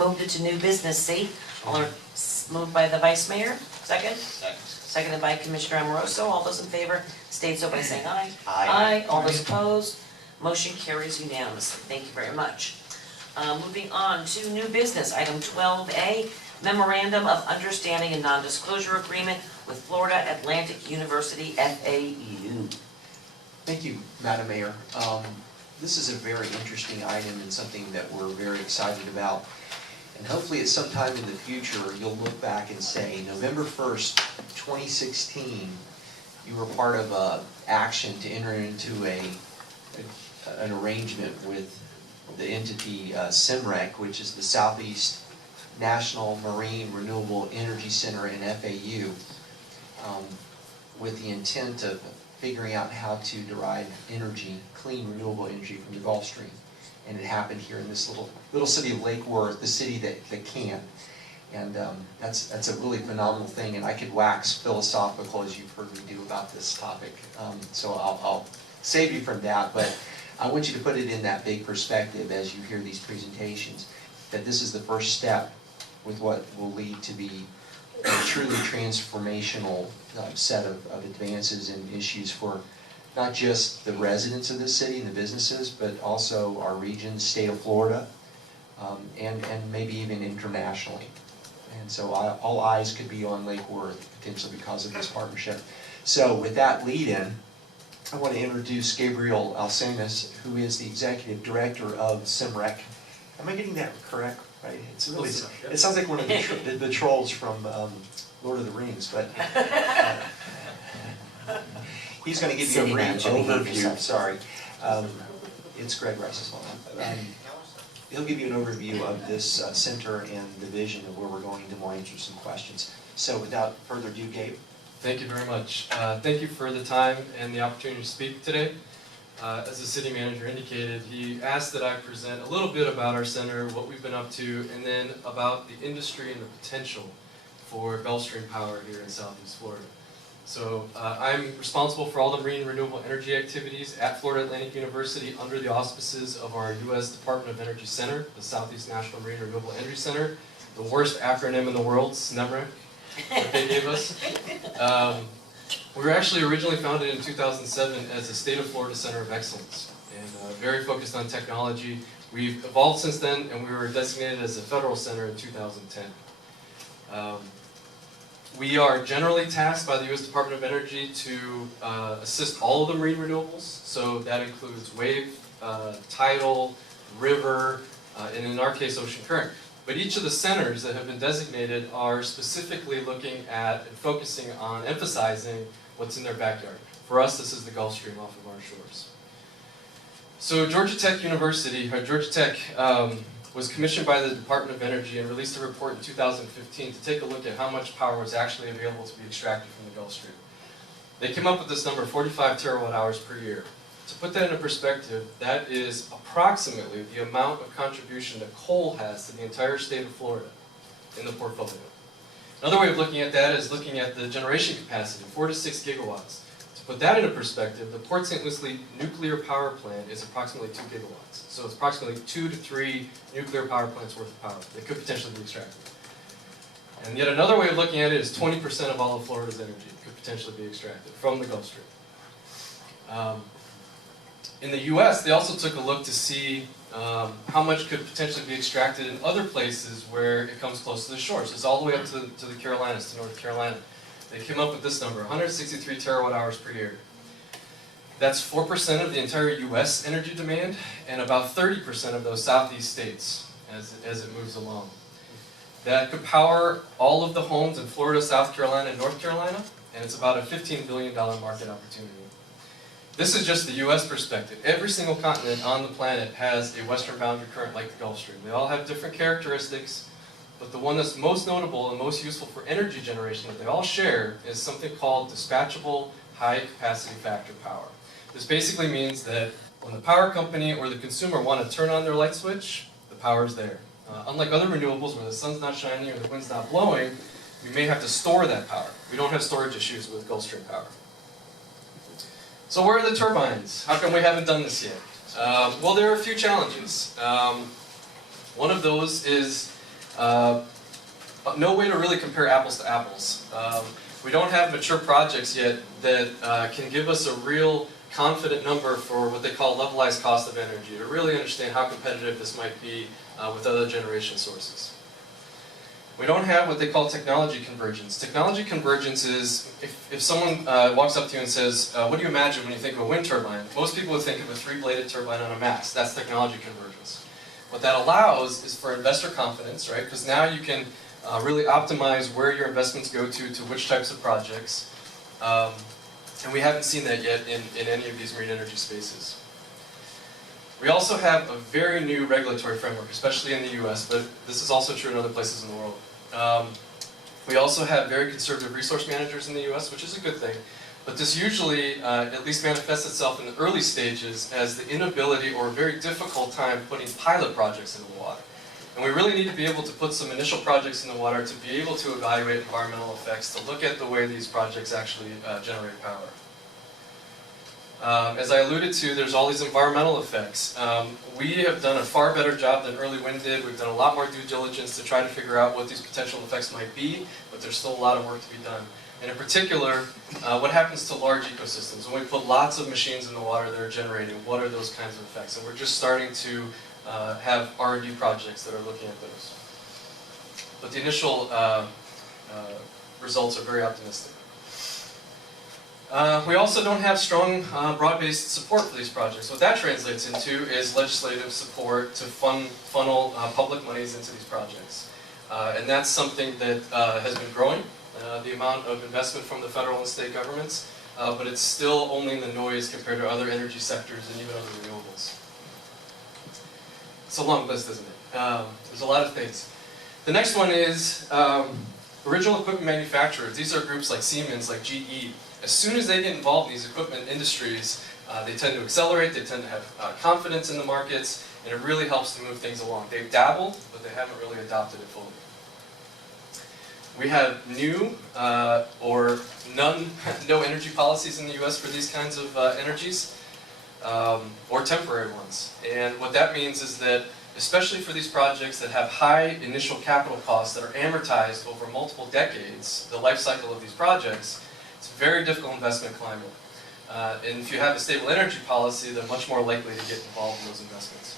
moved it to new business C. Moved by the Vice Mayor, second? Second. Seconded by Commissioner Amoroso. All those in favor state so by saying aye. Aye. All those opposed, motion carries unanimously. Thank you very much. Moving on to new business, item 12A, Memorandum of Understanding and Non-Disclosure Agreement with Florida Atlantic University, FAU. Thank you, Madam Mayor. This is a very interesting item and something that we're very excited about. And hopefully at some time in the future, you'll look back and say, November 1st, 2016, you were part of an action to enter into an arrangement with the entity SEMREC, which is the Southeast National Marine Renewable Energy Center in FAU, with the intent of figuring out how to derive energy, clean renewable energy from the Gulf Stream. And it happened here in this little city of Lake Worth, the city that can. And that's a really phenomenal thing, and I could wax philosophical as you've heard me do about this topic. So I'll save you from that, but I want you to put it in that big perspective as you hear these presentations, that this is the first step with what will lead to be a truly transformational set of advances and issues for not just the residents of this city and the businesses, but also our region, the state of Florida, and maybe even internationally. And so all eyes could be on Lake Worth potentially because of this partnership. So with that lead-in, I want to introduce Gabriel Alcenas, who is the Executive Director of SEMREC. Am I getting that correct? Right? It's really, it sounds like one of the trolls from Lord of the Rings, but he's going to give you a brief overview. Sorry, it's Greg Rice's fault. He'll give you an overview of this center and the vision of where we're going, and we'll answer some questions. So without further ado, Gabe. Thank you very much. Thank you for the time and the opportunity to speak today. As the city manager indicated, he asked that I present a little bit about our center, what we've been up to, and then about the industry and the potential for Gulf Stream power here in Southeast Florida. So I'm responsible for all the marine renewable energy activities at Florida Atlantic University under the auspices of our U.S. Department of Energy Center, the Southeast National Marine Renewable Energy Center, the worst acronym in the world, SNEMREC, that they gave us. We were actually originally founded in 2007 as a State of Florida Center of Excellence, and very focused on technology. We've evolved since then, and we were designated as a federal center in 2010. We are generally tasked by the U.S. Department of Energy to assist all of the marine renewables, so that includes wave, tidal, river, and in our case, ocean current. But each of the centers that have been designated are specifically looking at and focusing on emphasizing what's in their backyard. For us, this is the Gulf Stream off of our shores. So Georgia Tech University, or Georgia Tech, was commissioned by the Department of Energy and released a report in 2015 to take a look at how much power was actually available to be extracted from the Gulf Stream. They came up with this number, 45 terawatt hours per year. To put that into perspective, that is approximately the amount of contribution that coal has to the entire state of Florida in the portfolio. Another way of looking at that is looking at the generation capacity, 4 to 6 gigawatts. To put that into perspective, the Port St. Lucie nuclear power plant is approximately 2 gigawatts. So it's approximately 2 to 3 nuclear power plants worth of power that could potentially be extracted. And yet another way of looking at it is 20% of all of Florida's energy could potentially be extracted from the Gulf Stream. In the U.S., they also took a look to see how much could potentially be extracted in other places where it comes close to the shore. So it's all the way up to the Carolinas, to North Carolina. They came up with this number, 163 terawatt hours per year. That's 4% of the entire U.S. energy demand, and about 30% of those southeast states as it moves along. That could power all of the homes in Florida, South Carolina, and North Carolina, and it's about a $15 billion market opportunity. This is just the U.S. perspective. Every single continent on the planet has a western boundary current like the Gulf Stream. They all have different characteristics, but the one that's most notable and most useful for energy generation that they all share is something called dispatchable high capacity factor power. This basically means that when the power company or the consumer want to turn on their light switch, the power's there. Unlike other renewables where the sun's not shining or the wind's not blowing, we may have to store that power. We don't have storage issues with Gulf Stream power. So where are the turbines? How come we haven't done this yet? Well, there are a few challenges. One of those is no way to really compare apples to apples. We don't have mature projects yet that can give us a real confident number for what they call levelized cost of energy, to really understand how competitive this might be with other generation sources. We don't have what they call technology convergence. Technology convergence is, if someone walks up to you and says, what do you imagine when you think of a wind turbine? Most people would think of a three-bladed turbine on a mast. That's technology convergence. What that allows is for investor confidence, right? Because now you can really optimize where your investments go to which types of projects. And we haven't seen that yet in any of these marine energy spaces. We also have a very new regulatory framework, especially in the US, but this is also true in other places in the world. We also have very conservative resource managers in the US, which is a good thing. But this usually at least manifests itself in the early stages as the inability or a very difficult time putting pilot projects in the water. And we really need to be able to put some initial projects in the water to be able to evaluate environmental effects, to look at the way these projects actually generate power. As I alluded to, there's all these environmental effects. We have done a far better job than early wind did. We've done a lot more due diligence to try to figure out what these potential effects might be, but there's still a lot of work to be done. And in particular, what happens to large ecosystems? When we put lots of machines in the water that are generating, what are those kinds of effects? And we're just starting to have R&D projects that are looking at those. But the initial results are very optimistic. We also don't have strong broad-based support for these projects. What that translates into is legislative support to funnel public monies into these projects. And that's something that has been growing, the amount of investment from the federal and state governments, but it's still only in the noise compared to other energy sectors and even other renewables. It's a long list, isn't it? There's a lot of things. The next one is original equipment manufacturers. These are groups like Siemens, like GE. As soon as they get involved in these equipment industries, they tend to accelerate, they tend to have confidence in the markets, and it really helps to move things along. They've dabbled, but they haven't really adopted it fully. We have new or no energy policies in the US for these kinds of energies, or temporary ones. And what that means is that, especially for these projects that have high initial capital costs that are amortized over multiple decades, the life cycle of these projects, it's a very difficult investment climate. And if you have a stable energy policy, they're much more likely to get involved in those investments.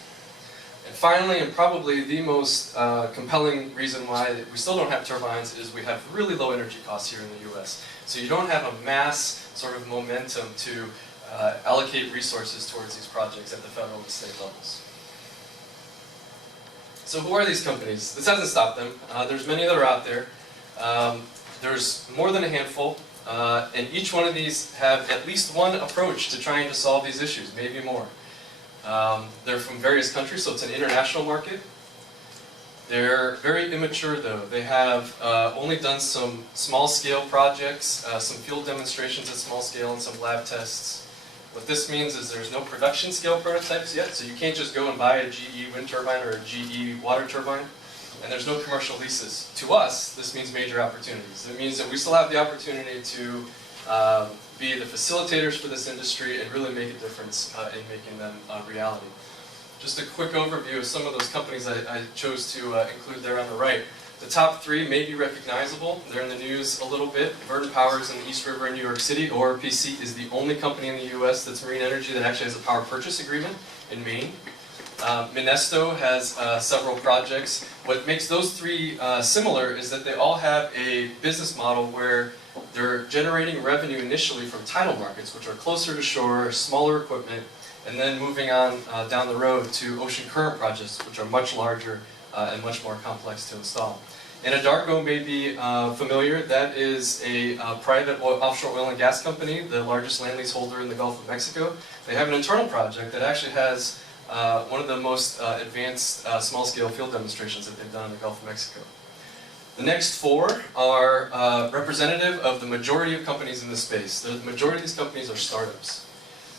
And finally, and probably the most compelling reason why we still don't have turbines is we have really low energy costs here in the US. So you don't have a mass sort of momentum to allocate resources towards these projects at the federal and state levels. So who are these companies? This hasn't stopped them. There's many that are out there. There's more than a handful, and each one of these have at least one approach to trying to solve these issues, maybe more. They're from various countries, so it's an international market. They're very immature though. They have only done some small-scale projects, some field demonstrations at small scale, and some lab tests. What this means is there's no production scale prototypes yet, so you can't just go and buy a GE wind turbine or a GE water turbine, and there's no commercial leases. To us, this means major opportunities. It means that we still have the opportunity to be the facilitators for this industry and really make a difference in making them a reality. Just a quick overview of some of those companies I chose to include there on the right. The top three may be recognizable. They're in the news a little bit. Verdun Power is in the East River in New York City. ORPC is the only company in the US that's marine energy that actually has a power purchase agreement in Maine. Minesto has several projects. What makes those three similar is that they all have a business model where they're generating revenue initially from tidal markets, which are closer to shore, smaller equipment, and then moving on down the road to ocean current projects, which are much larger and much more complex to install. Anadarko may be familiar. That is a private offshore oil and gas company, the largest land lease holder in the Gulf of Mexico. They have an internal project that actually has one of the most advanced small-scale field demonstrations that they've done in the Gulf of Mexico. The next four are representative of the majority of companies in this space. The majority of these companies are startups.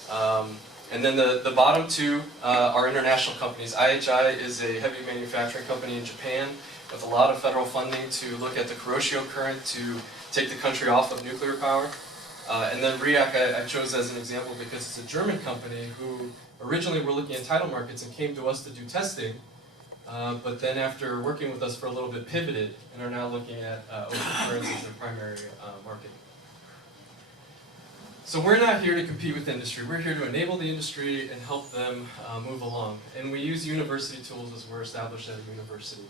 And then the bottom two are international companies. IHI is a heavy manufacturing company in Japan with a lot of federal funding to look at the Kuroshio current to take the country off of nuclear power. And then REAC I chose as an example because it's a German company who originally were looking at tidal markets and came to us to do testing, but then after working with us for a little bit, pivoted and are now looking at ocean currents as their primary market. So we're not here to compete with industry. We're here to enable the industry and help them move along. And we use university tools as we're established at a university.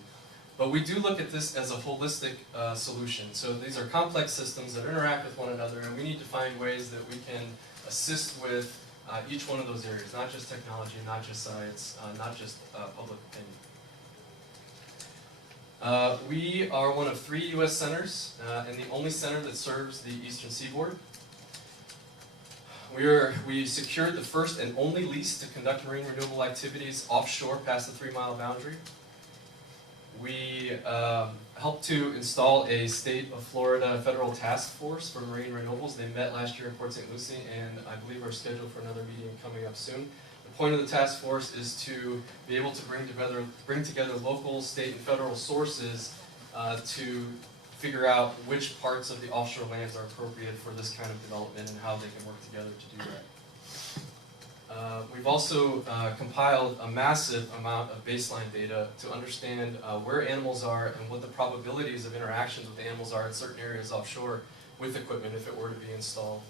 But we do look at this as a holistic solution. So these are complex systems that interact with one another, and we need to find ways that we can assist with each one of those areas, not just technology, not just science, not just public opinion. We are one of 3 U.S. centers, and the only center that serves the Eastern Seaboard. We secured the first and only lease to conduct marine renewable activities offshore past the 3-mile boundary. We helped to install a state of Florida federal task force for marine renewables. They met last year in Port St. Lucie, and I believe are scheduled for another meeting coming up soon. The point of the task force is to be able to bring together local, state, and federal sources to figure out which parts of the offshore lands are appropriate for this kind of development and how they can work together to do that. We've also compiled a massive amount of baseline data to understand where animals are and what the probabilities of interactions with animals are in certain areas offshore with equipment if it were to be installed.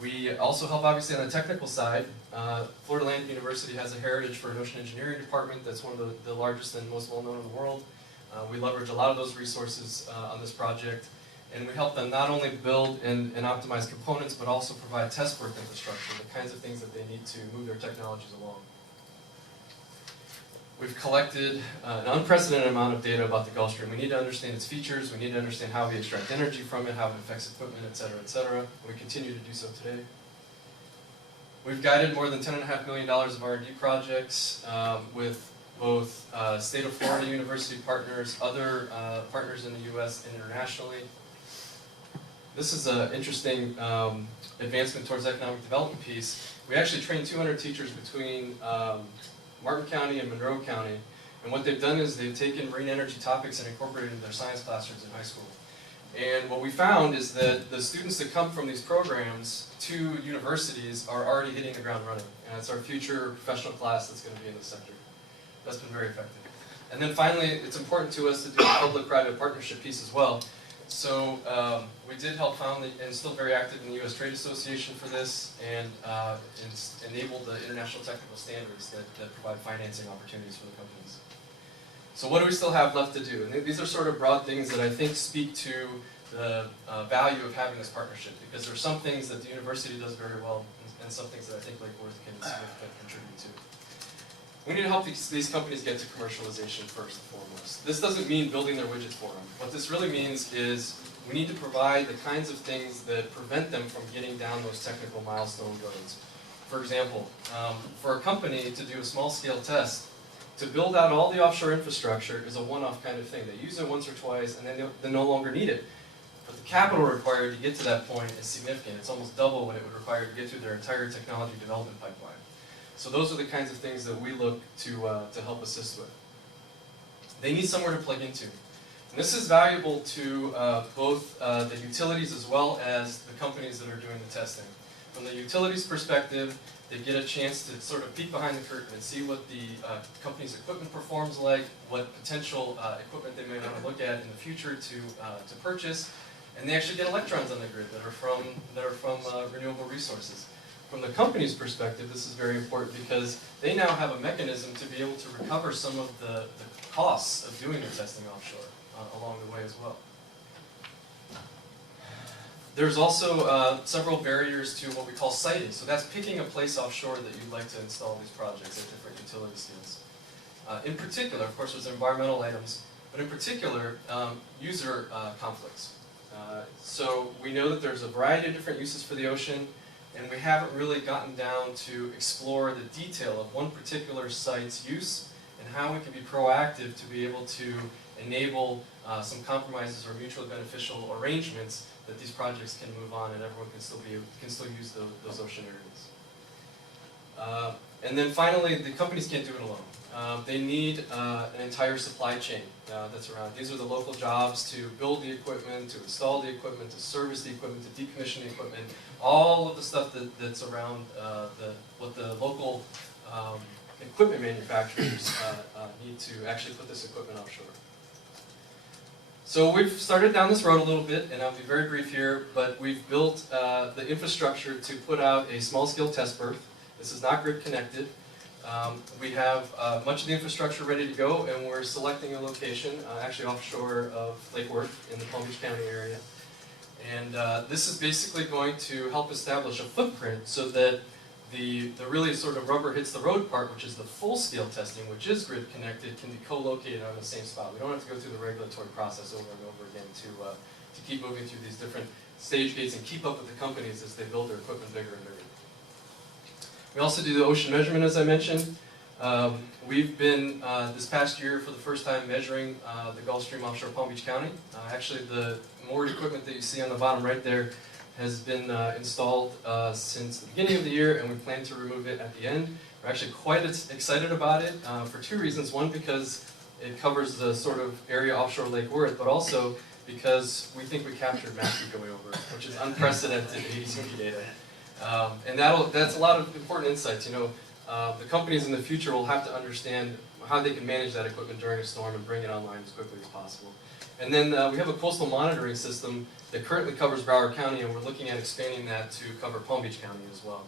We also help obviously on the technical side. Florida Land University has a heritage for an ocean engineering department that's one of the largest and most well known in the world. We leverage a lot of those resources on this project, and we help them not only build and optimize components, but also provide test work infrastructure, the kinds of things that they need to move their technologies along. We've collected an unprecedented amount of data about the Gulf Stream. We need to understand its features, we need to understand how we extract energy from it, how it affects equipment, et cetera, and we continue to do so today. We've guided more than $10.5 million of R&D projects with both State of Florida University partners, other partners in the U.S. and internationally. This is an interesting advancement towards economic development piece. We actually trained 200 teachers between Martin County and Monroe County, and what they've done is they've taken marine energy topics and incorporated into their science classrooms in high school. And what we found is that the students that come from these programs to universities are already hitting the ground running, and it's our future professional class that's going to be in this sector. That's been very effective. And then finally, it's important to us to do a public-private partnership piece as well. So we did help found and still very active in the U.S. Trade Association for this, and enabled the international technical standards that provide financing opportunities for the companies. So what do we still have left to do? And these are sort of broad things that I think speak to the value of having this partnership, because there are some things that the university does very well, and some things that I think Lake Worth can significantly contribute to. We need to help these companies get to commercialization first and foremost. This doesn't mean building their widgets for them. What this really means is we need to provide the kinds of things that prevent them from getting down those technical milestone roads. For example, for a company to do a small-scale test, to build out all the offshore infrastructure is a one-off kind of thing. They use it once or twice, and then they no longer need it. But the capital required to get to that point is significant. It's almost double what it would require to get through their entire technology development pipeline. So those are the kinds of things that we look to help assist with. They need somewhere to plug into. And this is valuable to both the utilities as well as the companies that are doing the testing. From the utilities perspective, they get a chance to sort of peek behind the curtain and see what the company's equipment performs like, what potential equipment they may want to look at in the future to purchase, and they actually get electrons on the grid that are from renewable resources. From the company's perspective, this is very important because they now have a mechanism to be able to recover some of the costs of doing the testing offshore along the way as well. There's also several barriers to what we call siting. So that's picking a place offshore that you'd like to install these projects at different utility scales. In particular, of course, there's environmental items, but in particular, user conflicts. So we know that there's a variety of different uses for the ocean, and we haven't really gotten down to explore the detail of one particular site's use and how we can be proactive to be able to enable some compromises or mutually beneficial arrangements that these projects can move on and everyone can still use those ocean areas. And then finally, the companies can't do it alone. They need an entire supply chain that's around. These are the local jobs to build the equipment, to install the equipment, to service the equipment, to decommission the equipment, all of the stuff that's around what the local equipment manufacturers need to actually put this equipment offshore. So we've started down this road a little bit, and I'll be very brief here, but we've built the infrastructure to put out a small-scale test berth. This is not grid connected. We have much of the infrastructure ready to go, and we're selecting a location, actually offshore of Lake Worth in the Palm Beach County area. And this is basically going to help establish a footprint so that the really sort of rubber hits the road part, which is the full-scale testing, which is grid connected, can be co-located on the same spot. We don't have to go through the regulatory process over and over again to keep moving through these different stage gates and keep up with the companies as they build their equipment bigger and bigger. We also do the ocean measurement, as I mentioned. We've been, this past year, for the first time, measuring the Gulf Stream offshore Palm Beach County. Actually, the moored equipment that you see on the bottom right there has been installed since the beginning of the year, and we plan to remove it at the end. We're actually quite excited about it for two reasons. One, because it covers the sort of area offshore Lake Worth, but also because we think we captured Matthew going over, which is unprecedented AECP data. And that's a lot of important insights. You know, the companies in the future will have to understand how they can manage that equipment during a storm and bring it online as quickly as possible. And then we have a coastal monitoring system that currently covers Broward County, and we're looking at expanding that to cover Palm Beach County as well.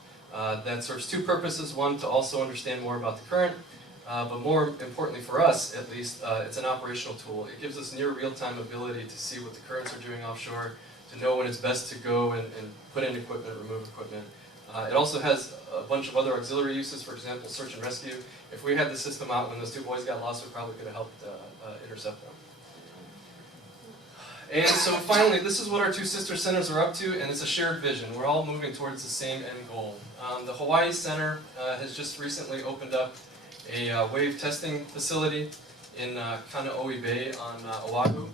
That serves two purposes. One, to also understand more about the current, but more importantly for us, at least, it's an operational tool. It gives us near real-time ability to see what the currents are doing offshore, to know when it's best to go and put in equipment, remove equipment. It also has a bunch of other auxiliary uses, for example, search and rescue. If we had the system out when those two boys got lost, we probably could have helped intercept them. And so finally, this is what our two sister centers are up to, and it's a shared vision. We're all moving towards the same end goal. The Hawaii Center has just recently opened up a wave testing facility in Kanaoe Bay on Oahu.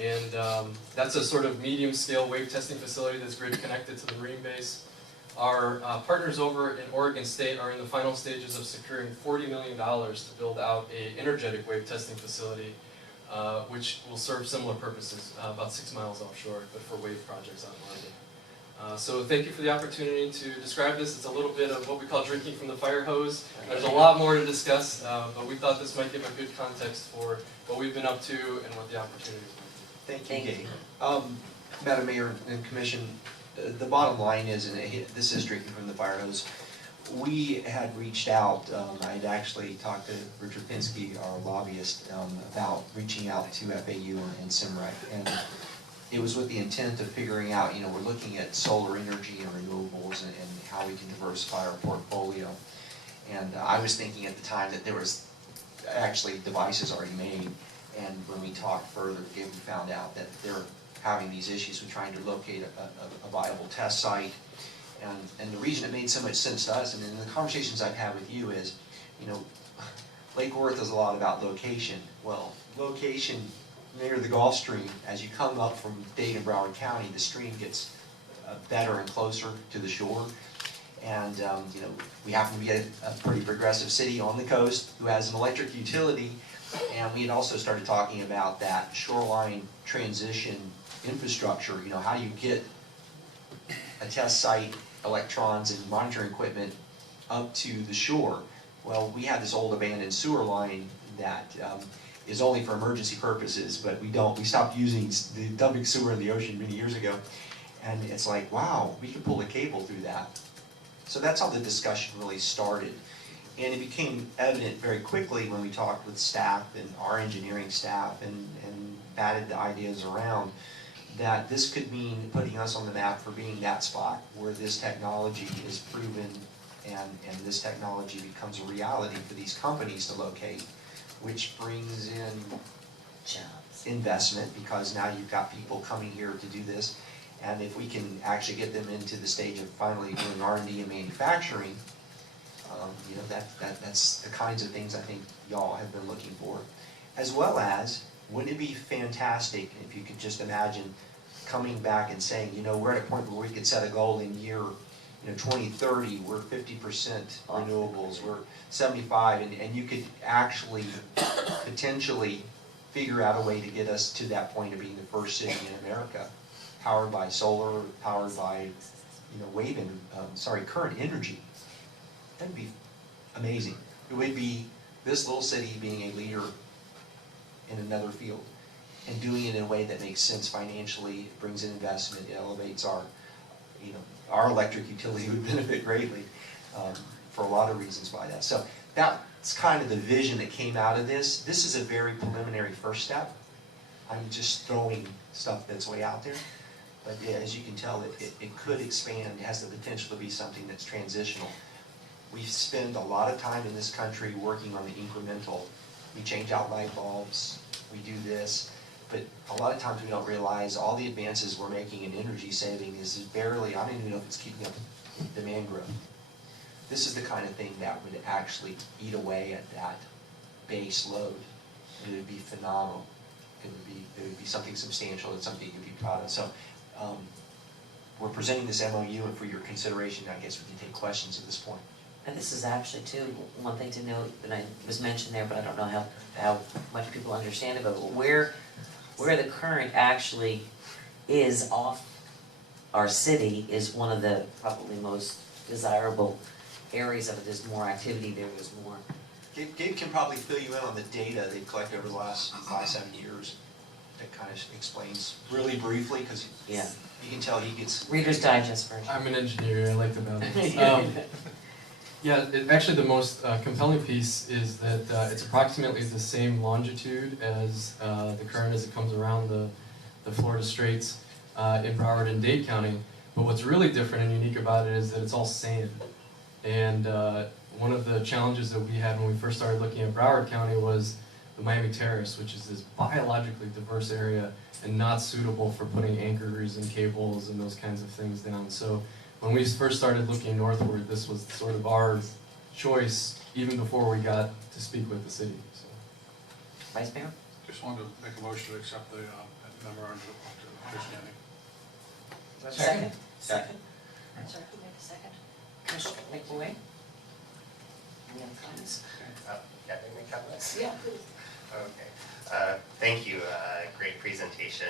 And that's a sort of medium-scale wave testing facility that's grid connected to the Marine base. Our partners over in Oregon State are in the final stages of securing $40 million to build out an energetic wave testing facility, which will serve similar purposes, about 6 miles offshore, but for wave projects out in Oregon. So thank you for the opportunity to describe this. It's a little bit of what we call drinking from the fire hose. There's a lot more to discuss, but we thought this might give a good context for what we've been up to and what the opportunities might be. Thank you, Gabe. Madam Mayor and Commission, the bottom line is, and this is drinking from the fire hose, we had reached out, I had actually talked to Richard Pinsky, our lobbyist, about reaching out to FAU and SIMREC, and it was with the intent of figuring out, you know, we're looking at solar energy and renewables and how we can diversify our portfolio. And I was thinking at the time that there was actually devices already made, and when we talked further, we found out that they're having these issues with trying to locate a viable test site. And the reason it made so much sense to us, and in the conversations I've had with you is, you know, Lake Worth is a lot about location. Well, location near the Gulf Stream, as you come up from Dade and Broward County, the stream gets better and closer to the shore. And you know, we happen to be a pretty progressive city on the coast who has an electric utility, and we had also started talking about that shoreline transition infrastructure. You know, how do you get a test site, electrons, and monitoring equipment up to the shore? Well, we had this old abandoned sewer line that is only for emergency purposes, but we stopped using the dumping sewer in the ocean many years ago. And it's like, wow, we can pull a cable through that. So that's how the discussion really started. And it became evident very quickly when we talked with staff and our engineering staff and batted the ideas around, that this could mean putting us on the map for being that spot where this technology is proven and this technology becomes a reality for these companies to locate, which brings in Jobs. investment, because now you've got people coming here to do this. And if we can actually get them into the stage of finally doing R&D and manufacturing, you know, that's the kinds of things I think y'all have been looking for. As well as, wouldn't it be fantastic if you could just imagine coming back and saying, you know, we're at a point where we could set a goal in year, you know, 2030, we're 50% renewables, we're 75, and you could actually potentially figure out a way to get us to that point of being the first city in America, powered by solar, powered by, you know, current energy. That'd be amazing. It would be this little city being a leader in another field and doing it in a way that makes sense financially, it brings in investment, it elevates our, our electric utility would benefit greatly for a lot of reasons by that. So that's kind of the vision that came out of this. This is a very preliminary first step. I'm just throwing stuff that's way out there. But yeah, as you can tell, it could expand. It has the potential to be something that's transitional. We spend a lot of time in this country working on the incremental. We change out light bulbs, we do this, but a lot of times we don't realize all the advances we're making in energy saving is barely, I don't even know if it's keeping up with demand growth. This is the kind of thing that would actually eat away at that base load. It would be phenomenal. It would be something substantial and something you could be proud of. So we're presenting this MOU, and for your consideration, I guess we can take questions at this point. And this is actually too, one thing to note, and I was mentioned there, but I don't know how much people understand it, but where the current actually is off our city is one of the probably most desirable areas of it. There's more activity there, there's more. Gabe can probably fill you in on the data they've collected over the last 5-7 years. That kind of explains really briefly, because Yeah. you can tell he gets... Reader's Digest version. I'm an engineer, I like the balance. Yeah, actually the most compelling piece is that it's approximately the same longitude as the current as it comes around the Florida Straits in Broward and Dade County. But what's really different and unique about it is that it's all sand. And one of the challenges that we had when we first started looking at Broward County was the Miami Terrace, which is this biologically diverse area and not suitable for putting anchors and cables and those kinds of things down. So when we first started looking northward, this was sort of our choice even before we got to speak with the city. So. Vice Mayor? Just wanted to make a motion to accept the memorandum of understanding. Second? Second. I'm sorry, who made the second? Commissioner McBoy? Any other comments? Can I make comments? Yeah, please. Okay. Thank you. Great presentation.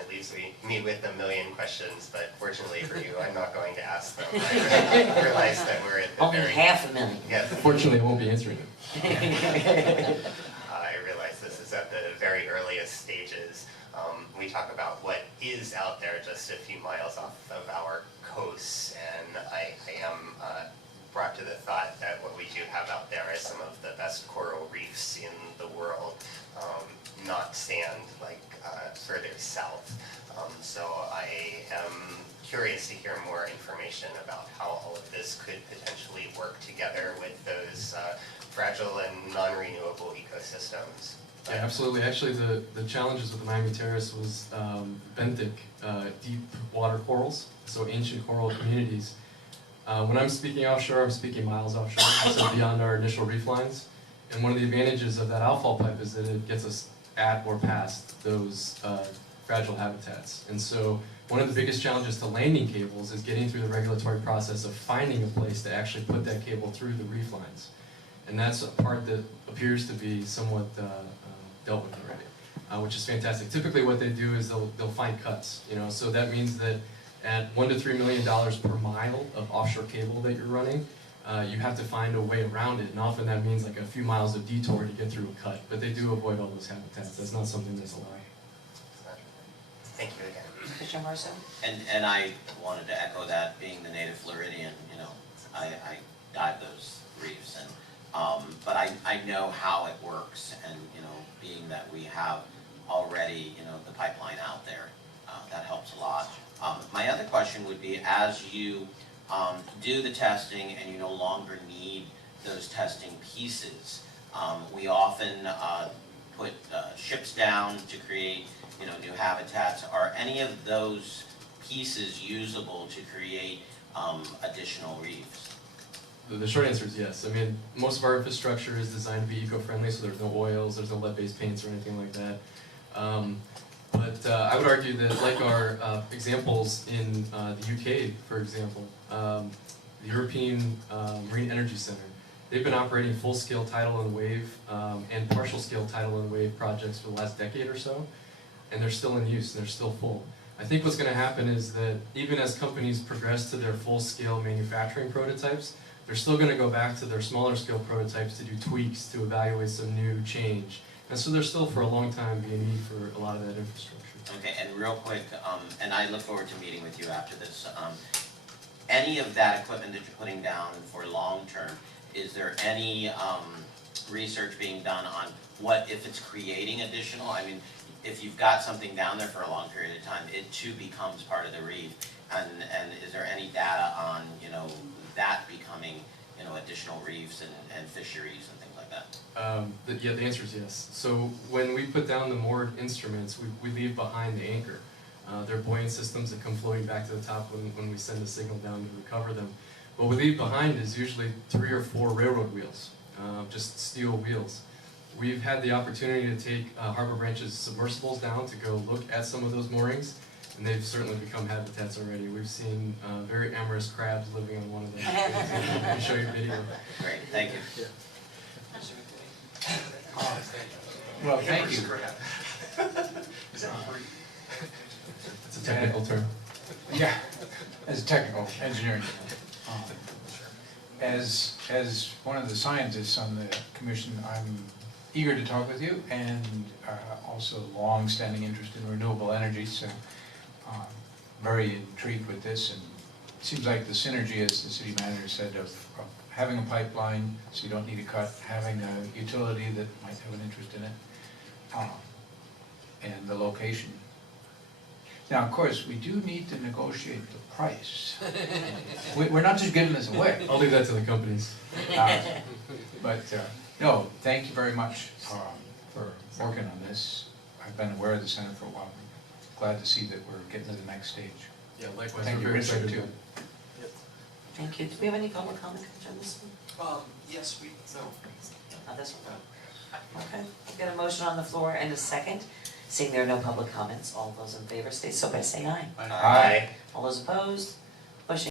It leaves me with a million questions, but fortunately for you, I'm not going to ask them. I realize that we're at the Only very... $500,000. Yeah. Fortunately, I won't be answering it. I realize this is at the very earliest stages. We talk about what is out there just a few miles off of our coasts, and I am brought to the thought that what we do have out there is some of the best coral reefs in the world, not sand like further south. So I am curious to hear more information about how all of this could potentially work together with those fragile and non-renewable ecosystems. Yeah, absolutely. Actually, the challenges with the Miami Terrace was benthic, deep water corals, so ancient coral communities. When I'm speaking offshore, I'm speaking miles offshore, so beyond our initial reef lines. And one of the advantages of that outfall pipe is that it gets us at or past those fragile habitats. And so one of the biggest challenges to landing cables is getting through the regulatory process of finding a place to actually put that cable through the reef lines. And that's a part that appears to be somewhat dealt with already, which is fantastic. Typically what they do is they'll find cuts, so that means that at $1 to $3 million per mile of offshore cable that you're running, you have to find a way around it, and often that means like a few miles of detour to get through a cut, but they do avoid all those habitats. That's not something that's allowed. Thank you again. Commissioner Marceau? And I wanted to echo that, being the native Floridian, I dive those reefs, and but I know how it works, and being that we have already the pipeline out there, that helps a lot. My other question would be, as you do the testing and you no longer need those testing pieces, we often put ships down to create new habitats. Are any of those pieces usable to create additional reefs? The short answer is yes. I mean, most of our infrastructure is designed to be eco-friendly, so there's no oils, there's no lead-based paints or anything like that. But I would argue that, like our examples in the UK, for example, the European Marine Energy Center, they've been operating full-scale tidal and wave and partial-scale tidal and wave projects for the last decade or so, and they're still in use and they're still full. I think what's going to happen is that even as companies progress to their full-scale manufacturing prototypes, they're still gonna go back to their smaller scale prototypes to do tweaks, to evaluate some new change. And so there's still for a long time be a need for a lot of that infrastructure. Okay, and real quick, and I look forward to meeting with you after this. Any of that equipment that you're putting down for long-term, is there any research being done on what, if it's creating additional, I mean, if you've got something down there for a long period of time, it too becomes part of the reef, and is there any data on, you know, that becoming, you know, additional reefs and fisheries and things like that? Yeah, the answer is yes. So when we put down the moored instruments, we leave behind the anchor. They're buoyant systems that come floating back to the top when we send a signal down to recover them. What we leave behind is usually 3 or 4 railroad wheels, just steel wheels. We've had the opportunity to take Harbor Branch's submersibles down to go look at some of those moorings, and they've certainly become habitats already. We've seen very amorous crabs living on one of them. Let me show you a video. Great, thank you. Well, thank you. It's a technical term. Yeah, as a technical engineering. As one of the scientists on the commission, I'm eager to talk with you, and also long-standing interest in renewable energy, so very intrigued with this, and it seems like the synergy, as the city manager said, of having a pipeline, so you don't need to cut, having a utility that might have an interest in it, and the location. Now, of course, we do need to negotiate the price. We're not just giving this away. I'll leave that to the companies. But, no, thank you very much for working on this. I've been aware of the center for a while. Glad to see that we're getting to the next stage. Yeah, likewise. Thank we're you, very Richard, excited. too. Thank you. Do we have any public comment on this one? Yes, we, no. Not this one? Okay, I've got a motion on the floor and a second. Seeing there are no public comments, all those in favor state so by saying aye. Aye. All those opposed?